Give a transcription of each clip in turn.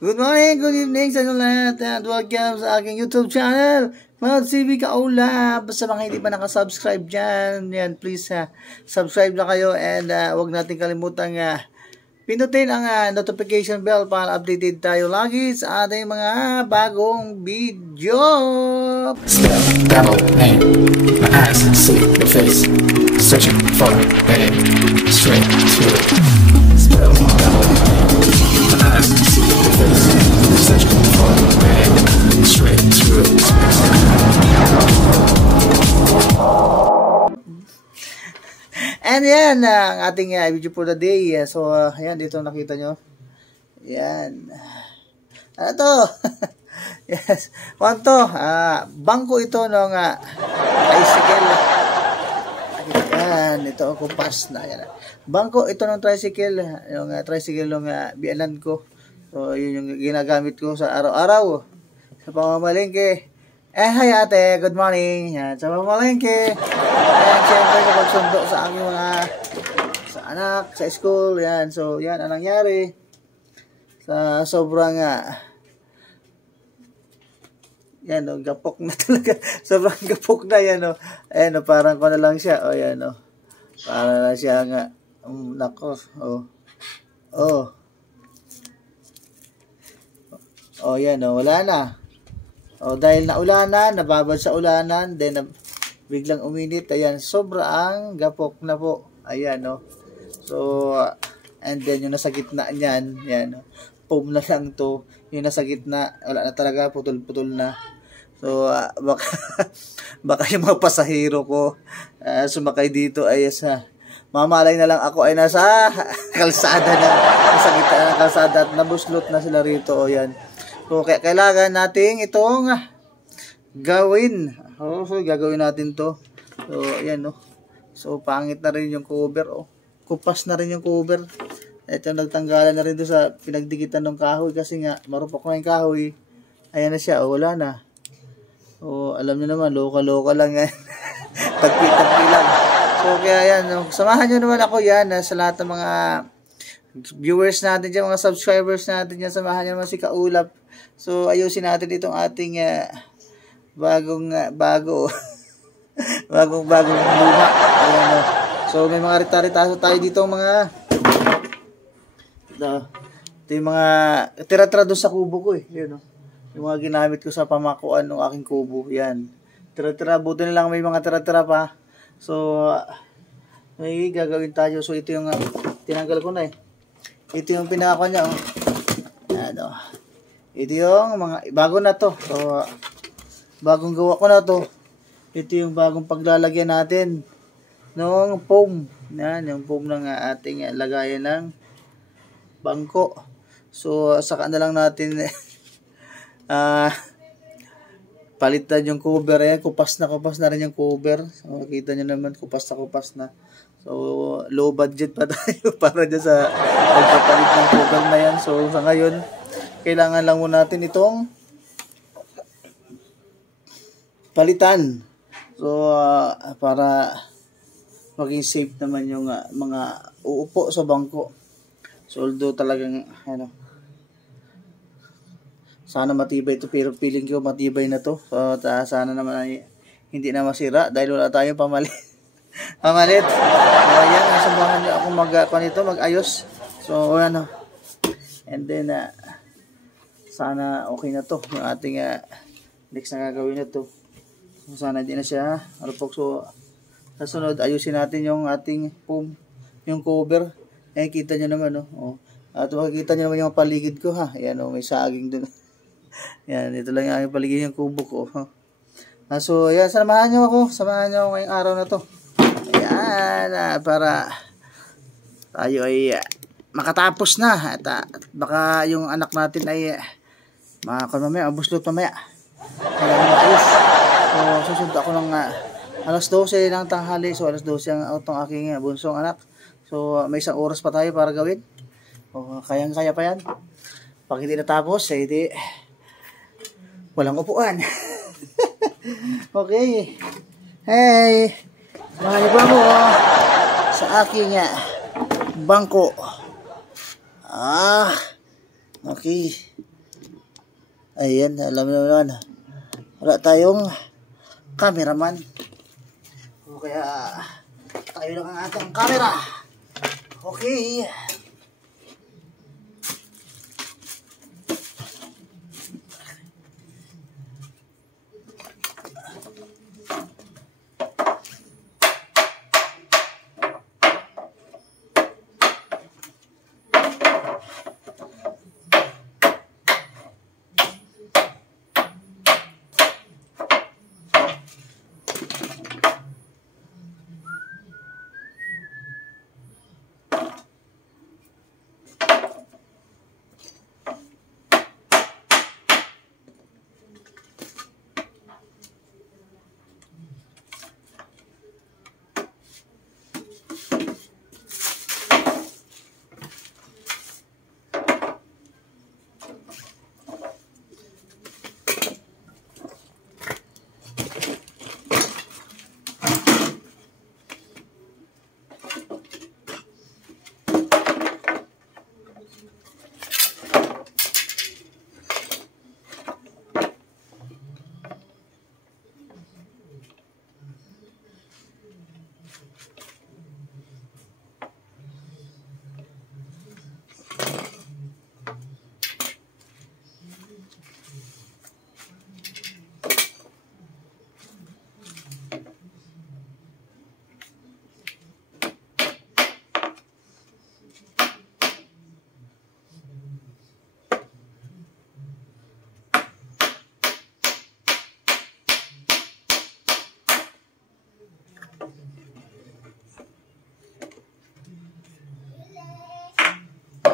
Good morning, good evening sa inyo lahat at welcome sa aking YouTube channel, Mount CV Kaulap. Sa mga hindi pa nakasubscribe dyan, yan, please subscribe na kayo and huwag natin kalimutan pindutin ang notification bell para updated tayo lagi sa ating mga bagong video. Spell, double, name. My eyes see your face. Searching for a straight to it. Spell, double, name. My eyes see your face. Searching for a straight to it. And yan, ang ating video for the day. So, ayan, dito nakita nyo. Yan. Ano to? Yes. One to. Bangko ito ng tricycle. Yan. Ito, kupas na. Yan. Bangko ito ng tricycle. Yung tricycle ng biyanan ko. So, yun yung ginagamit ko sa araw-araw. Sa pamamalengke. Hi ate, good morning. Yan, sa pamamalengke. Ayan, siyempre kapag sundo sa aking mga sa anak, sa school. Yan, so yan ang nangyari. Sa sobrang yan o, gapok na talaga. Sobrang gapok na yan o. Ayan o, parang ko na lang siya. O yan o. Para na siya nga. Nako. O yan o, wala na. O dahil naulanan, nababad sa ulanan, then biglang uminit. Ayan, sobrang gapok na po. Ayan o. So, and then yung nasa gitna niyan, yan o. Foam na lang to. Yung nasa gitna, wala na talaga, putol-putol na. So, baka yung mga pasahero ko sumakay dito ay mamalay na lang ako ay nasa kalsada na, nasa gitna ng kalsada at nabuslot na sila rito. O yan. So, kailangan natin itong gawin. So, gagawin natin to. So, ayan, no. So, pangit na rin yung cover, oh. Kupas na rin yung cover. Ito, nagtanggalan na rin doon sa pinagdikitan ng kahoy kasi nga, marupok na yung kahoy. Ayan na siya, oh, wala na. So, alam nyo naman, loka-loka lang yan. Tagpi-tagpi lang. So, kaya yan, no. Samahan nyo naman ako yan sa lahat ng mga viewers natin dyan, mga subscribers natin dyan. Samahan nyo naman si Kaulap. So, ayusin natin itong ating bagong luma. Ayan, no. So, may mga rita-ritaso tayo dito mga ito yung mga tira-tira doon sa kubo ko eh. Ayan, no. Yung mga ginamit ko sa pamakuan ng aking kubo. Yan. Tira-tira. Buti na lang may mga tira-tira pa. So, may gagawin tayo. So, ito yung tinanggal ko na eh. Ito yung pinakakuan niya. Oh. Ano. Ito yung mga bago na to. So, bagong gawa ko na to. Ito yung bagong paglalagyan natin ng foam. Yan, yung foam ng ating lagayan ng bangko. So, saka na lang natin palitan yung cover. Ayan, kupas na rin yung cover. So, makikita nyo naman, kupas na. So, low budget pa tayo para dyan sa pagpapalit ng cover na yan. So, sa ngayon, kailangan lang muna natin itong palitan. So, para maging safe naman yung mga uupo sa bangko. So, although talagang, sana matibay ito, pero feeling ko matibay na to. So, sana naman ay hindi na masira dahil wala tayong pamalit. Pamalit. So, ayan, nasambahan nyo akong mag-ayos. So, ano. And then, sana okay na to yung ating next na gagawin na to. So, sana hindi na siya marupok. So, sa sunod ayusin natin yung ating foam, yung cover. Ayan, kita nyo naman, no? Oh. At makikita nyo naman yung paligid ko, ha. Ayan, oh, may saging dun. Yan, ito lang yung aking paligid, yung kubo ko. So, ayan, samahan nyo ako ngayong araw na to. Ayan, para tayo ay makatapos na. At baka yung anak natin ay mamaya, buslot mamaya. Ayos. So, susunod ako ng alas 12 ng tanghali. So, alas 12 ang itong aking bunsong anak. So, may isang oras pa tayo para gawin. O, kayang-kaya pa yan. Pag hindi natapos, hindi walang upuan. Okay. Hey! Mga liba mo sa aking bangko. Okay. Ayan, alam mo naman. Wala tayong cameraman. O kaya tayo lang ang ating camera. Okay.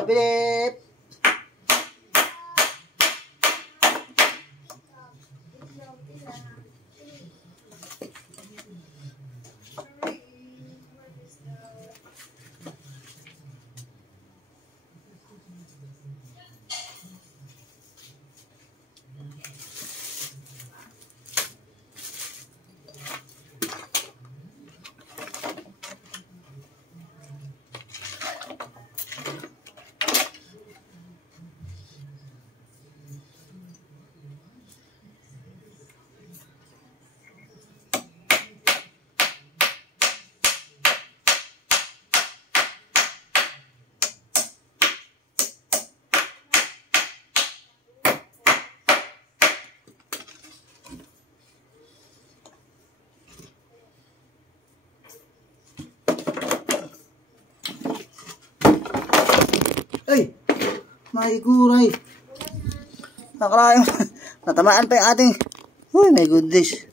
Bilip. Ay, maiguray. Nakalayo. Natamaan pa yung ating. Oh my goodness.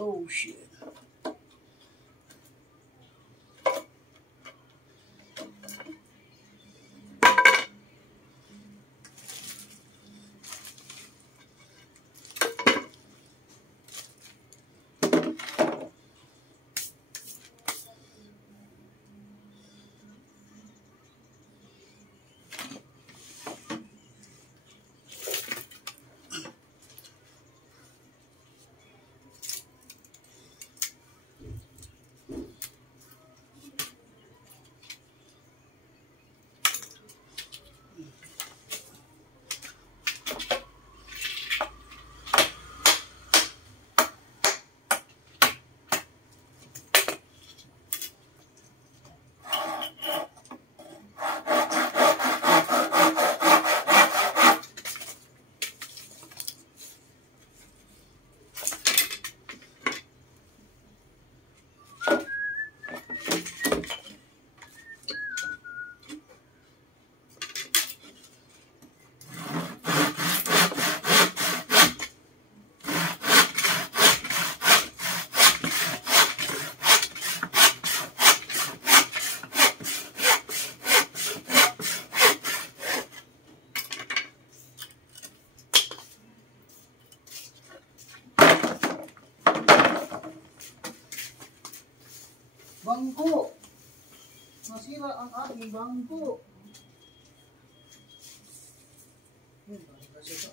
Oh shit. nasira ang aking bangko. Kasi ito.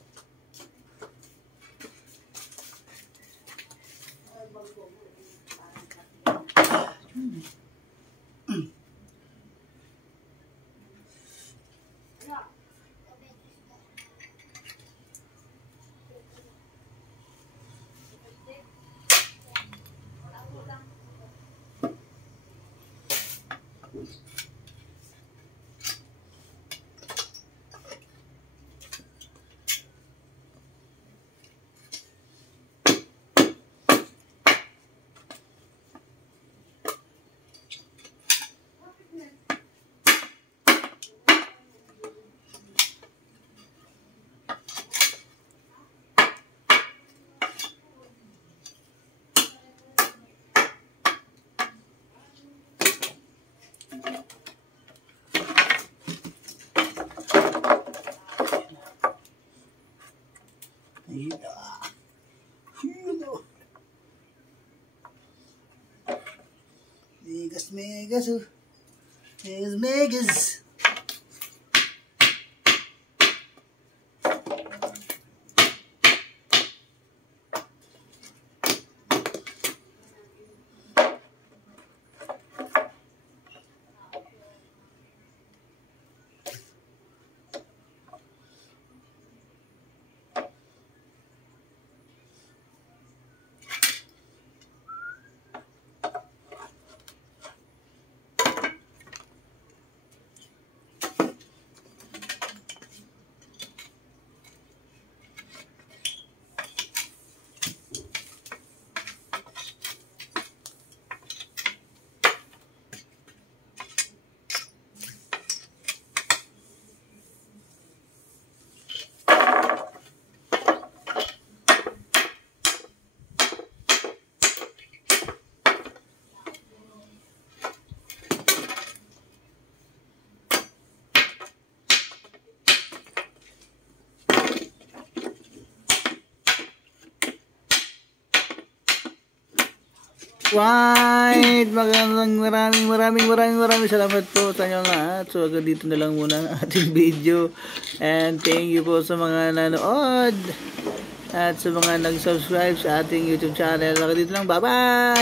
Megas, megas. Right, maraming salamat po sa inyo lahat. So hanggang dito na lang muna ang ating video. And thank you po sa mga nanood at sa mga nag-subscribe sa ating YouTube channel. Hanggang dito lang, bye-bye!